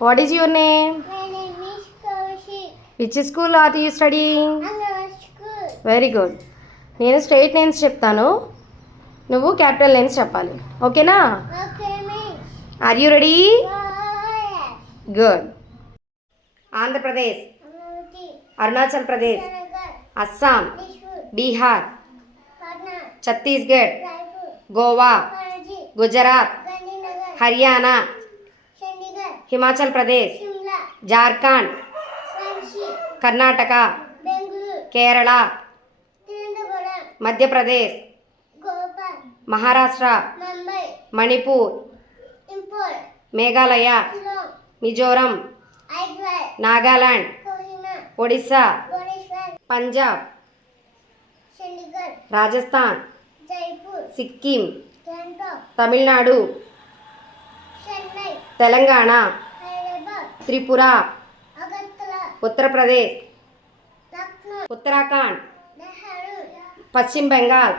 What is your name? My name is Kaushik. Which school are you studying? Another school. Very good. నేను state names చెప్తాను, నువ్వు capital names చెప్పాలి. ఓకేనా? Okay, miss. Are you ready? Yes. Good. Andhra Pradesh, Amravati. Arunachal Pradesh, Srinagar. Assam, Trishur. Bihar, Patna. Chhattisgarh, Raipur. Goa, Panaji. Gujarat, Gandhinagar. Haryana, Chandigarh. Himachal Pradesh, Shimla. Jharkhand, Ranchi. Karnataka, Bengaluru. Kerala, Tirunelveli. Madhya Pradesh, Gopal. Maharashtra, Mumbai. Manipur, Impol. Meghalaya, Shillong. Mizoram, Aizawl. Nagaland, Kohima. Odisha, Bhubaneswar. Punjab, Chandigarh. Rajasthan, Jaipur. Sikkim, Gangtok. Tamil Nadu, Chennai. Telangana, Hyderabad. Tripura, Agartala. Uttar Pradesh, Lucknow. Uttarakhand, Nehru. పశ్చిమ బెంగాల్,